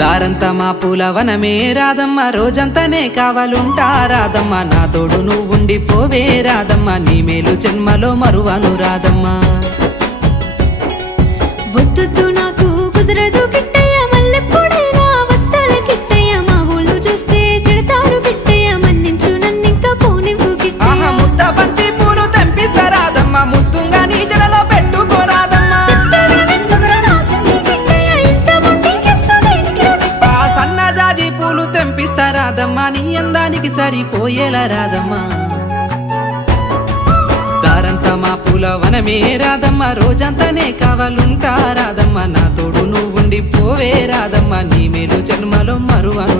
దారంతా మా పూలవనమే రాదమ్మ, రోజంతానే కావాలుంటా రాదమ్మ, నా తోడు నువ్వుండి పోవే రాదమ్మ, నీ మేలు జన్మలో మరువను రాదమ్మ. వద్దు నాకు కుదరదు కిట్టయ్య, మల్లెప్పుడైనా వస్తాల కిట్టయ్య, మా ఊళ్ళు చూస్తే తిడతారు కిట్టయ్య, మన్నించు నన్నింకా పోనివ్వు కిట్టయ్య. ముద్ద బంతి పూలు తెంపిస్తా రాదమ్మ, ముద్దుంగా నీ జడలో పెట్టుకోరాదమ్మ. సన్నజాజి పూలు తెంపిస్తా రాదమ్మ, నీ అందానికి సరిపోయేలా రాదమ్మ. దారంతా మా పూలవనమే రాదమ్మ, రోజంతానే కావాలుంటా రాదమ్మ, నా తోడు నువ్వుండి పోవే రాదమ్మ, నీ మేలు జన్మలో మరువను